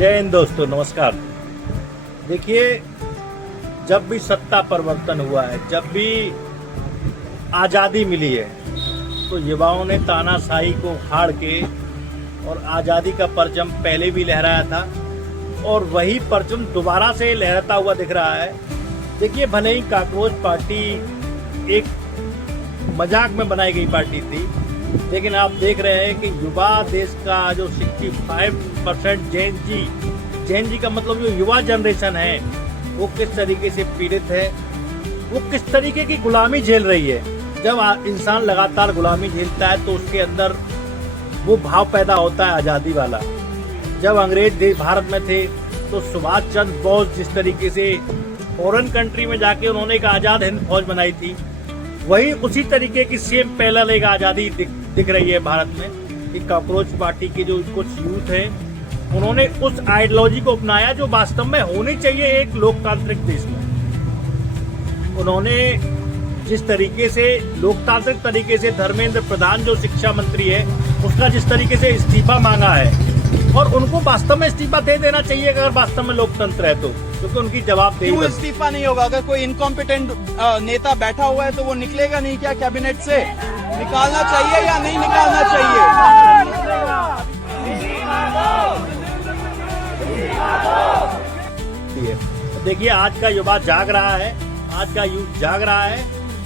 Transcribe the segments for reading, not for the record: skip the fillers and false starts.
जय हिंद दोस्तों, नमस्कार। देखिए, जब भी सत्ता परिवर्तन हुआ है, जब भी आज़ादी मिली है, तो युवाओं ने तानाशाही को उखाड़ के और आज़ादी का परचम पहले भी लहराया था और वही परचम दोबारा से लहराता हुआ दिख रहा है। देखिए, भले ही कांग्रेस पार्टी एक मजाक में बनाई गई पार्टी थी, लेकिन आप देख रहे हैं कि युवा देश का जो 65% जेन जी का मतलब जो युवा जनरेशन है, वो किस तरीके से पीड़ित है, वो किस तरीके की गुलामी झेल रही है। जब इंसान लगातार गुलामी झेलता है तो उसके अंदर वो भाव पैदा होता है आज़ादी वाला। जब अंग्रेज भारत में थे तो सुभाष चंद्र बोस जिस तरीके से फॉरेन कंट्री में जाके उन्होंने एक आज़ाद हिंद फौज बनाई थी, वही उसी तरीके की सेम पैरेलल एक आज़ादी दिख रही है भारत में। कि कांग्रेस पार्टी के जो कुछ यूथ है, उन्होंने उस आइडियोलॉजी को अपनाया जो वास्तव में होनी चाहिए एक लोकतांत्रिक देश में। उन्होंने जिस तरीके से लोकतांत्रिक तरीके से धर्मेंद्र प्रधान जो शिक्षा मंत्री है, उसका जिस तरीके से इस्तीफा मांगा है, और उनको वास्तव में इस्तीफा दे देना चाहिए अगर वास्तव में लोकतंत्र है तो, क्योंकि उनकी जवाबदेही। क्यों इस्तीफा नहीं होगा? अगर कोई इनकॉम्पिटेंट नेता बैठा हुआ है तो वो निकलेगा नहीं क्या कैबिनेट से? निकालना चाहिए या नहीं निकालना चाहिए? देखिए, आज का युवा जाग रहा है, आज का यूथ जाग रहा है,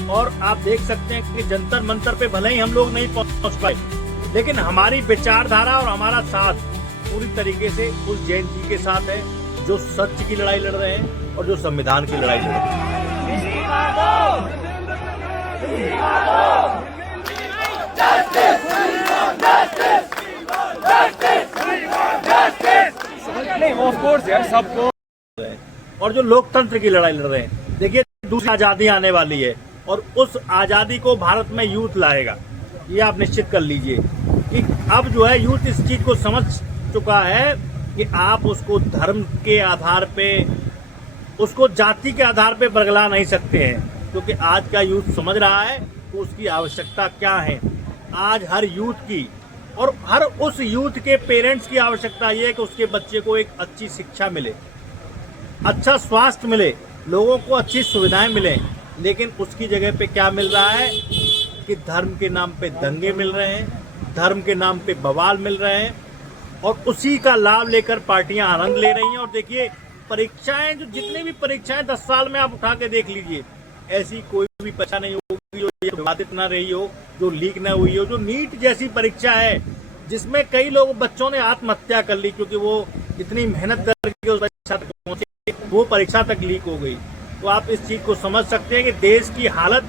और आप देख सकते हैं कि जंतर मंतर पे भले ही हम लोग नहीं पहुंच पाए, लेकिन हमारी विचारधारा और हमारा साथ पूरी तरीके से उस जैन जी के साथ है जो सत्य की लड़ाई लड़ रहे हैं और जो संविधान की लड़ाई लड़ रहे हैं। सबको, और जो लोकतंत्र की लड़ाई लड़ रहे हैं। देखिए, दूसरी आजादी आने वाली है और उस आजादी को भारत में यूथ लाएगा, ये आप निश्चित कर लीजिए कि अब जो है यूथ इस चीज को समझ चुका है कि आप उसको धर्म के आधार पे, उसको जाति के आधार पे बरगला नहीं सकते हैं, क्योंकि आज का यूथ समझ रहा है कि उसकी आवश्यकता क्या है। आज हर यूथ की और हर उस यूथ के पेरेंट्स की आवश्यकता ये है कि उसके बच्चे को एक अच्छी शिक्षा मिले, अच्छा स्वास्थ्य मिले, लोगों को अच्छी सुविधाएं मिले। लेकिन उसकी जगह पे क्या मिल रहा है कि धर्म के नाम पे दंगे मिल रहे हैं, धर्म के नाम पे बवाल मिल रहे हैं, और उसी का लाभ लेकर पार्टियां आनंद ले रही हैं। और देखिए, परीक्षाएं, जो जितनी भी परीक्षाएं 10 साल में आप उठा के देख लीजिए, ऐसी कोई भी परीक्षा नहीं होगी जो विवादित ना रही हो, जो लीक ना हुई हो। जो नीट जैसी परीक्षा है, जिसमें कई लोग बच्चों ने आत्महत्या कर ली क्योंकि वो इतनी मेहनत करके उस परीक्षा तक पहुंचे, वो परीक्षा तक लीक हो गई। तो आप इस चीज को समझ सकते हैं कि देश की हालत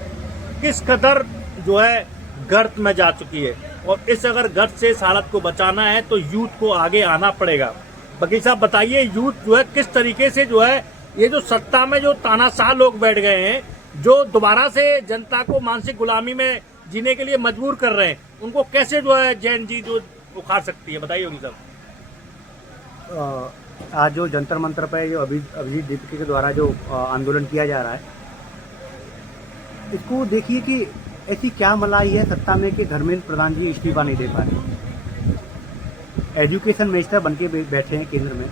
किस कदर जो है गर्त में जा चुकी है, और इस अगर गर्त से इस हालत को बचाना है तो यूथ को आगे आना पड़ेगा। वकील साहब, बताइए, यूथ जो है किस तरीके से जो है ये जो सत्ता में जो तानाशाह लोग बैठ गए हैं, जो दोबारा से जनता को मानसिक गुलामी में जीने के लिए मजबूर कर रहे हैं, उनको कैसे जो है जैन जी जो उखाड़ सकती है? बताइए वकील साहब। आज जो जंतर मंतर पर जो अभिजीत दीपकी के द्वारा जो आंदोलन किया जा रहा है, इसको देखिए कि ऐसी क्या मलाई है सत्ता में कि धर्मेंद्र प्रधान जी इस्तीफा नहीं दे पा रहे। एजुकेशन मिनिस्टर बन के बैठे हैं केंद्र में,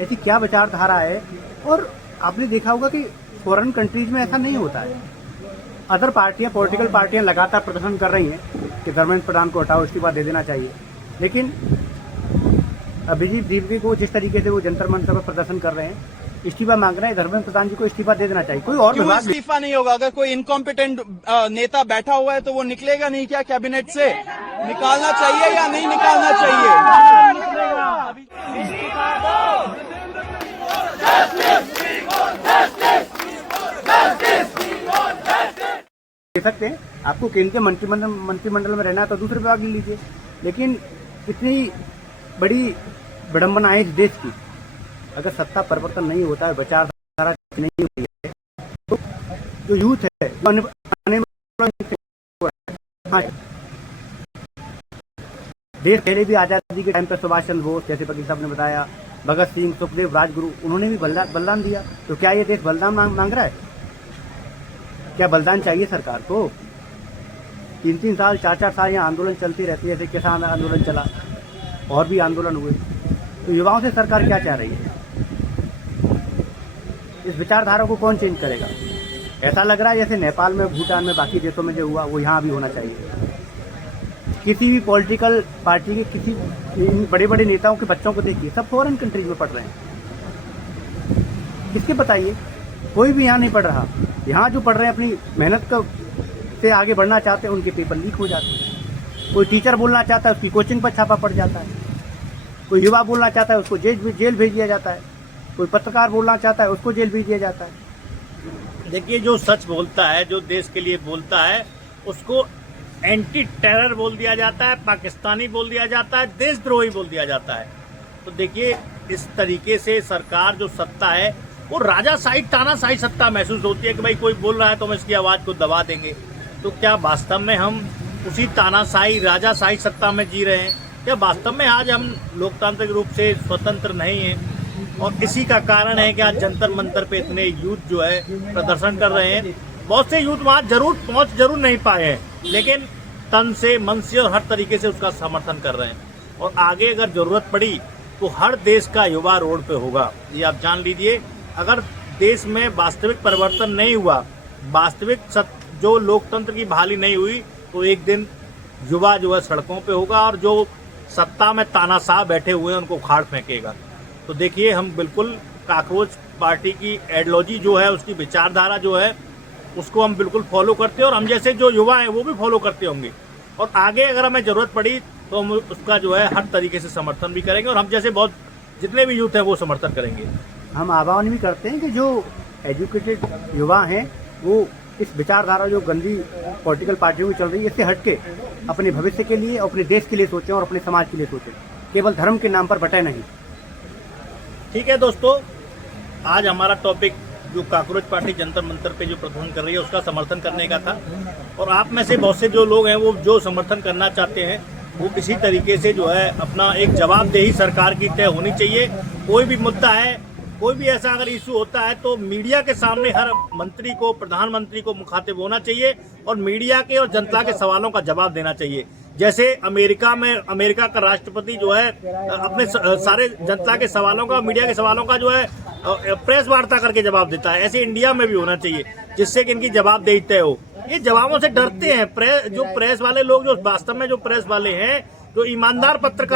ऐसी क्या विचारधारा है? और आपने देखा होगा कि फॉरेन कंट्रीज में ऐसा नहीं होता है। अदर पार्टियां, पॉलिटिकल पार्टियां लगातार प्रदर्शन कर रही हैं कि धर्मेंद्र प्रधान को हटाओ, इस्तीफा दे देना चाहिए, लेकिन अभिजीत दीपकी को जिस तरीके से वो जंतर मंतर पर प्रदर्शन कर रहे हैं, इस्तीफा मांग रहे हैं, धर्मेंद्र प्रधान जी को इस्तीफा दे देना चाहिए। कोई और क्यों इस्तीफा नहीं होगा? अगर कोई इनकॉम्पिटेंट नेता बैठा हुआ है तो वो निकलेगा नहीं क्या कैबिनेट से? निकालना चाहिए या नहीं निकालना चाहिए? दे सकते हैं, आपको केंद्रीय मंत्रिमंडल में रहना है तो दूसरे विभाग ले लीजिए, लेकिन इतनी बड़ी विडंबना है इस देश की। अगर सत्ता परिवर्तन नहीं होता है, विचारधारा नहीं होती है, तो जो यूथ है देश पहले भी आजादी के टाइम पर सुभाष चंद्र बोस, जैसे वकील साहब ने बताया, भगत सिंह, सुखदेव, राजगुरु, उन्होंने भी बलिदान दिया। तो क्या ये देश बलिदान मांग रहा है? क्या बलिदान चाहिए सरकार को? 3-3 साल 4-4 साल यहाँ आंदोलन चलती रहती है, जैसे किसान आंदोलन चला और भी आंदोलन हुए, तो युवाओं से सरकार क्या चाह रही है? इस विचारधारा को कौन चेंज करेगा? ऐसा लग रहा है जैसे नेपाल में, भूटान में, बाकी देशों में जो हुआ वो यहाँ भी होना चाहिए। किसी भी पॉलिटिकल पार्टी के किसी बड़े बड़े नेताओं के बच्चों को देखिए, सब फॉरेन कंट्रीज में पढ़ रहे हैं। किसके बताइए? कोई भी यहाँ नहीं पढ़ रहा। यहाँ जो पढ़ रहे हैं अपनी मेहनत का से आगे बढ़ना चाहते हैं, उनके पेपर लीक हो जाते हैं। कोई टीचर बोलना चाहता है, उसकी कोचिंग पर छापा पड़ जाता है। कोई युवा बोलना चाहता है, उसको जेल भेज दिया जाता है। कोई पत्रकार बोलना चाहता है, उसको जेल भेज दिया जाता है। देखिए, जो सच बोलता है, जो देश के लिए बोलता है, उसको एंटी टेरर बोल दिया जाता है, पाकिस्तानी बोल दिया जाता है, देशद्रोही बोल दिया जाता है। तो देखिए, इस तरीके से सरकार जो सत्ता है वो राजाशाही, तानाशाही सत्ता महसूस होती है कि भाई कोई बोल रहा है तो हम इसकी आवाज़ को दबा देंगे। तो क्या वास्तव में हम उसी तानाशाही, राजाशाही सत्ता में जी रहे हैं? क्या वास्तव में आज हम लोकतांत्रिक रूप से स्वतंत्र नहीं हैं? और इसी का कारण है कि आज जंतर मंतर पे इतने यूथ जो है प्रदर्शन कर रहे हैं। बहुत से यूथ वहाँ पहुँच जरूर नहीं पाए हैं, लेकिन तन से, मन से और हर तरीके से उसका समर्थन कर रहे हैं। और आगे अगर जरूरत पड़ी तो हर देश का युवा रोड पे होगा, ये आप जान लीजिए। अगर देश में वास्तविक परिवर्तन नहीं हुआ, वास्तविक जो लोकतंत्र की बहाली नहीं हुई, तो एक दिन युवा जो है सड़कों पे होगा और जो सत्ता में तानाशाह बैठे हुए हैं उनको उखाड़ फेंकेगा। तो देखिए, हम बिल्कुल काकरोच पार्टी की आइडियोलॉजी जो है, उसकी विचारधारा जो है, उसको हम बिल्कुल फॉलो करते हैं और हम जैसे जो युवा हैं वो भी फॉलो करते होंगे। और आगे अगर हमें ज़रूरत पड़ी तो हम उसका जो है हर तरीके से समर्थन भी करेंगे और हम जैसे बहुत जितने भी यूथ हैं वो समर्थन करेंगे। हम आह्वान भी करते हैं कि जो एजुकेटेड युवा हैं वो इस विचारधारा जो गंदी पॉलिटिकल पार्टियों की चल रही है, इससे हटके अपने भविष्य के लिए, अपने देश के लिए सोचें और अपने समाज के लिए सोचें। केवल धर्म के नाम पर बटे नहीं। ठीक है दोस्तों, आज हमारा टॉपिक जो काकरोच पार्टी जंतर मंतर पे जो प्रदर्शन कर रही है उसका समर्थन करने का था। और आप में से बहुत से जो लोग हैं वो जो समर्थन करना चाहते हैं वो इसी तरीके से जो है अपना एक जवाबदेही सरकार की तय होनी चाहिए। कोई भी मुद्दा है, कोई भी ऐसा अगर इशू होता है तो मीडिया के सामने हर मंत्री को, प्रधानमंत्री को मुखातिब होना चाहिए और मीडिया के और जनता के सवालों का जवाब देना चाहिए। जैसे अमेरिका में अमेरिका का राष्ट्रपति जो है अपने सारे जनता के सवालों का, मीडिया के सवालों का जो है प्रेस वार्ता करके जवाब देता है, ऐसे इंडिया में भी होना चाहिए जिससे कि इनकी जवाबदेही तय हो। ये जवाबों से डरते हैं प्रेस वाले लोग, जो वास्तव में जो प्रेस वाले हैं, जो ईमानदार पत्रकार